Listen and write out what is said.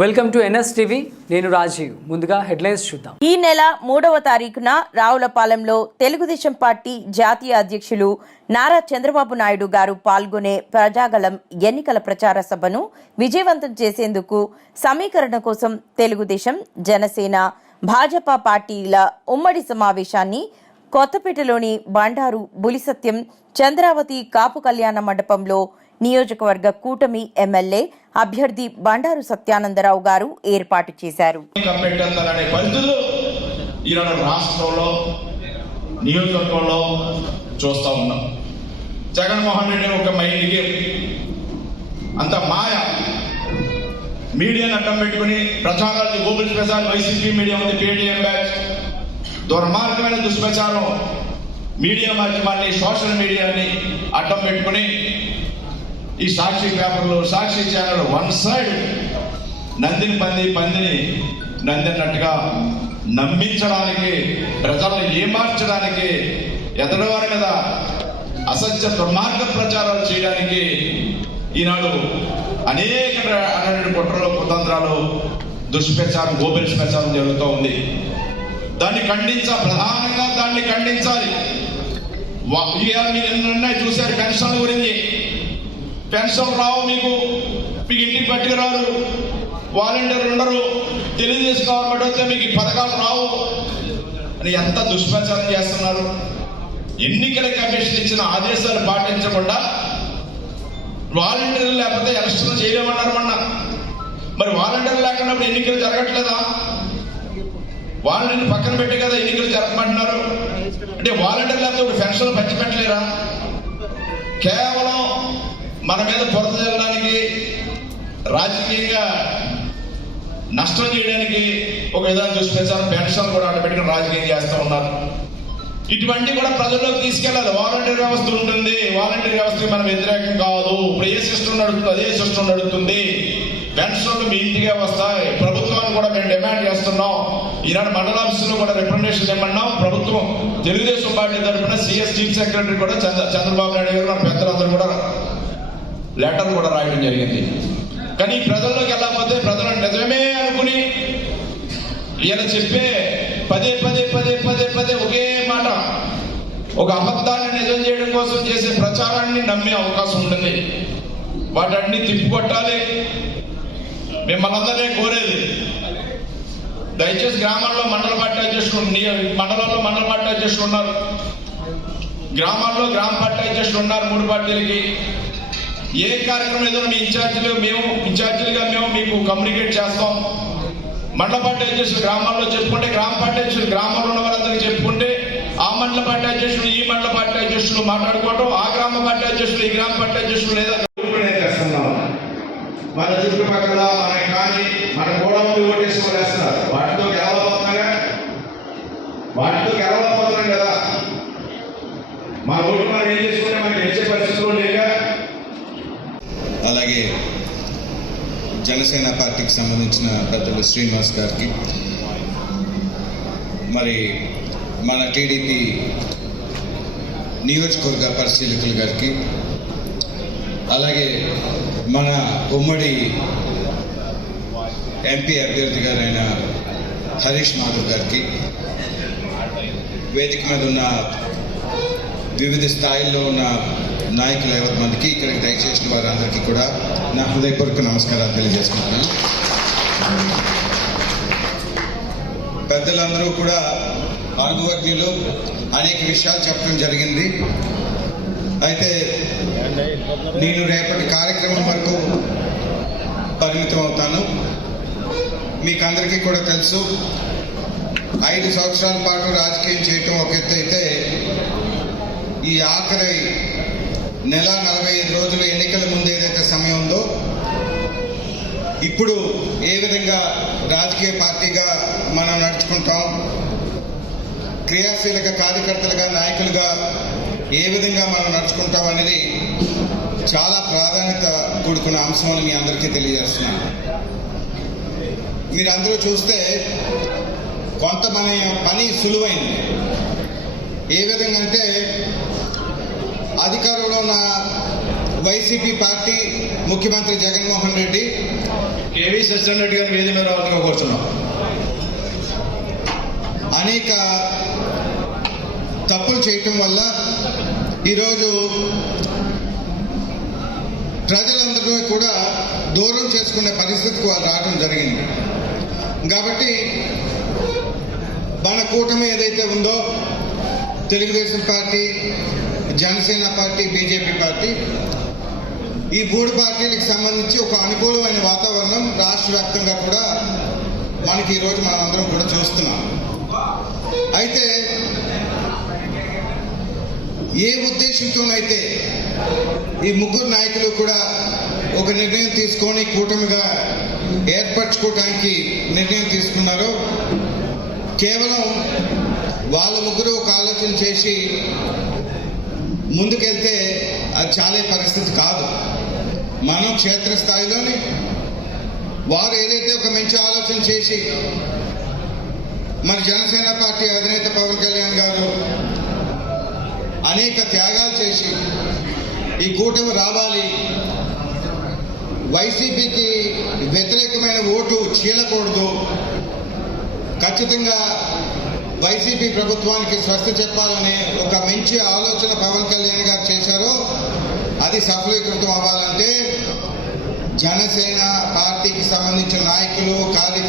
Welcome to NS TV నేను రాజీవ్. ముందుగా headlines చూద్దాం. ఈ నెల మూడవ తారీఖున రావులపాలెంలో తెలుగుదేశం పార్టీ జాతీయ అధ్యక్షులు నారా చంద్రబాబు నాయుడు గారు పాల్గొనే ప్రజాగళం ఎన్నికల ప్రచార సభను విజయవంతం చేసేందుకు సమీకరణ కోసం తెలుగుదేశం జనసేన భాజపా పార్టీల ఉమ్మడి సమావేశాన్ని కొత్తపేటలోని బండారు బులిసత్యం చంద్రావతి కాపు కళ్యాణ మండపంలో నియోజకవర్గ కూటమి ఎమ్మెల్యే అభ్యర్థి బండారు సత్యానందరావు గారు ఏర్పాటు చేశారు. రాష్ట్రంలో నియోజకవర్గంలో ఉన్నాం. జగన్మోహన్ రెడ్డి ఒక మైండ్ గేమ్ అంత మాయ. మీడియాని అడ్డం పెట్టుకుని ప్రచారాలు గూగుల్ ప్రచారం వైసీపీ మీడియా ఉంది పేటీఎం బ్యాచ్. దుర్మార్గమైన దుష్ప్రచారం మీడియా మాధ్యమాన్ని సోషల్ మీడియాని అడ్డం పెట్టుకుని ఈ సాక్షి పేపర్లో సాక్షి ఛానల్ వన్ సైడ్ నందిని పంది పందిని నందినట్టుగా నమ్మించడానికి ప్రజలను ఏమార్చడానికి ఎదడవారి మీద అసత్య దుర్మార్గ ప్రచారాలు చేయడానికి ఈనాడు అనేక అనేక కుట్రలు కుతంత్రాలు దుష్ప్రచారం గోపరిష్ప్రచారం ప్రచారం జరుగుతూ ఉంది. దాన్ని ఖండించ ప్రధానంగా దాన్ని ఖండించాలి. మీరు చూశారు పెన్షన్ గురించి. పెన్షన్ రావు మీకు. మీకు ఇంటికి పట్టుకురారు. వాలంటీర్ ఉండరు. తెలుగుదేశం గవర్నమెంట్ వస్తే మీకు ఈ పథకాలు రావు. అని ఎంత దుష్ప్రచారం చేస్తున్నారు. ఎన్నికల కమిషన్ ఇచ్చిన ఆదేశాలు పాటించకుండా వాలంటీర్లు లేకపోతే ఎలక్షన్ చేయలేమన్నారు మొన్న. మరి వాలంటీర్లు లేకుండా ఎన్నికలు జరగట్లేదా? వాలంటీర్లు పక్కన పెట్టి కదా ఎన్నికలు జరపమంటున్నారు. అంటే వాలంటీర్ లేకపోతే పెన్షన్ పంచి పెట్టలేరా కేవలం మన మీద పొరత జల్లడానికి రాజకీయంగా నష్టం చేయడానికి ఒక విధానం చూసి ప్రచారం పెన్షన్ కూడా అడ్డు పెట్టుకుని రాజకీయం చేస్తూ ఉన్నారు. ఇటువంటి కూడా ప్రజల్లోకి తీసుకెళ్ళాలి. వాలంటీర్ వ్యవస్థ ఉంటుంది. వాలంటీర్ వ్యవస్థకి మనం వ్యతిరేకం కాదు. ఇప్పుడు ఏ సిస్టమ్ నడుస్తుంది అదే సిస్టమ్ నడుస్తుంది పెన్షన్లు మీ ఇంటికే వస్తాయి. ప్రభుత్వాన్ని కూడా మేము డిమాండ్ చేస్తున్నాం. ఈనాడు మండల ఆఫీసులో కూడా రిప్రజెంటేషన్ ఇవ్వమన్నాం. ప్రభుత్వం తెలుగుదేశం పార్టీ తరఫున సిఎస్ చీఫ్ సెక్రటరీ కూడా చంద్ర చంద్రబాబు నాయుడు గారు మన పెద్దలందరూ కూడా లెటర్ కూడా రాయడం జరిగింది. కానీ ప్రజల్లోకి వెళ్ళకపోతే ప్రజలు నిజమే అనుకుని ఈయన చెప్పే పదే పదే పదే పదే పదే ఒకే మాట. ఒక అబద్ధాన్ని నిజం చేయడం కోసం చేసే ప్రచారాన్ని నమ్మే అవకాశం ఉంటుంది. వాటన్ని తిప్పికొట్టాలి. మిమ్మల్ని అందరినీ కోరేది. దయచేసి గ్రామాల్లో మండల పార్టీ అధ్యక్షులు మండలంలో మండల పార్టీ అధ్యక్షులు ఉన్నారు. గ్రామాల్లో గ్రామ పార్టీ అధ్యక్షులు ఉన్నారు మూడు పార్టీలకి. ఏ కార్యక్రమం ఏదో మీ ఇన్ఛార్జీలు మేము ఇన్ఛార్జీలుగా మేము మీకు కమ్యూనికేట్ చేస్తాం. మండల పార్టీ అధ్యక్షులు గ్రామాల్లో చెప్పుకుంటే గ్రామ పార్టీ అధ్యక్షులు గ్రామంలో ఉన్న వారందరికీ చెప్పుకుంటే ఆ మండల పార్టీ అధ్యక్షులు ఈ మండల పార్టీ అధ్యక్షులు మాట్లాడుకోవటం ఆ గ్రామ పార్టీ అధ్యక్షులు ఈ గ్రామ పార్టీ అధ్యక్షులు లేదా మన చుట్టుపక్కల మన కానీ మన గోడౌన్లు ఓటేసి వాటితో గెలవబోతున్నాగా వాటితో గెలవబోతున్నాం కదా. మా ఓటు మనం ఏం చేసుకుంటే మనకి గెలిచే పరిస్థితుల్లో లేక అలాగే జనసేన పార్టీకి సంబంధించిన పెద్దలు శ్రీనివాస్ గారికి మరి మన టీడీపీ నియోజకవర్గ పరిశీలకులు గారికి అలాగే మన ఉమ్మడి ఎంపీ అభ్యర్థి గారైన హరీష్ మాధవ్ గారికి వేదిక మీద ఉన్న వివిధ స్థాయిల్లో ఉన్న నాయకులు ఐవత్ మందికి ఇక్కడికి దయచేసిన వారందరికీ కూడా నా హృదయపూర్వక నమస్కారాలు తెలియజేసుకుంటున్నాను. పెద్దలందరూ కూడా అనుభవజ్ఞులు అనేక విషయాలు చెప్పడం జరిగింది. అయితే నేను రేపటి కార్యక్రమం వరకు పరిమితం అవుతాను. మీకు అందరికీ కూడా తెలుసు ఐదు సంవత్సరాల పాటు రాజకీయం చేయటం ఒక ఎత్తు అయితే ఈ ఆఖరి నెల నలభై ఐదు రోజులు ఎన్నికల ముందు ఏదైతే సమయం ఉందో ఇప్పుడు ఏ విధంగా రాజకీయ పార్టీగా మనం నడుచుకుంటాం క్రియాశీలక కార్యకర్తలుగా నాయకులుగా ఏ విధంగా మనం నడుచుకుంటాం అనేది చాలా ప్రాధాన్యత కూడుకున్న అంశం మీ అందరికీ తెలియజేస్తున్నాను. మీరందరూ చూస్తే కొంత మన పని సులువైంది. ఏ విధంగా అంటే అధికారంలో ఉన్న వైసీపీ పార్టీ ముఖ్యమంత్రి జగన్మోహన్ రెడ్డి కేవీ సత్యనారాయణ రెడ్డి గారిని మీద రావాలని కోరుతున్నాం అనేక తప్పులు చేయటం వల్ల ఈరోజు ప్రజలందరూ కూడా దూరం చేసుకునే పరిస్థితికి వాళ్ళు రావడం జరిగింది. కాబట్టి మన కూటమి ఏదైతే ఉందో Telugu Desam party Janasena party BJP party ఈ మూడు పార్టీలకు సంబంధించి ఒక అనుకూలమైన వాతావరణం రాష్ట్ర వ్యాప్తంగా కూడా మనకి ఈరోజు మనం అందరం కూడా చూస్తున్నాం. అయితే ఏ ఉద్దేశంతోనైతే ఈ ముగ్గురు నాయకులు కూడా ఒక నిర్ణయం తీసుకొని కూటమిగా ఏర్పరచుకోవటానికి నిర్ణయం తీసుకున్నారో కేవలం వాళ్ళ ముగ్గురు ఒక ఆలోచన చేసి ముందుకెళ్తే అది చాలే పరిస్థితి కాదు. మనం క్షేత్రస్థాయిలోని వారు ఏదైతే ఒక మంచి ఆలోచన చేసి మరి జనసేన పార్టీ అధినేత పవన్ కళ్యాణ్ గారు అనేక త్యాగాలు చేసి ఈ కూటమి రావాలి వైసీపీకి వ్యతిరేకమైన ఓటు చీలకూడదు ఖచ్చితంగా వైసీపీ ప్రభుత్వానికి స్వస్తి చెప్పాలని ఒక మంచి ఆలోచన పవన్ కళ్యాణ్ గారు చేశారు. అది సఫలీకృతం అవ్వాలంటే జనసేన పార్టీకి సంబంధించిన నాయకులు కార్యకర్తలు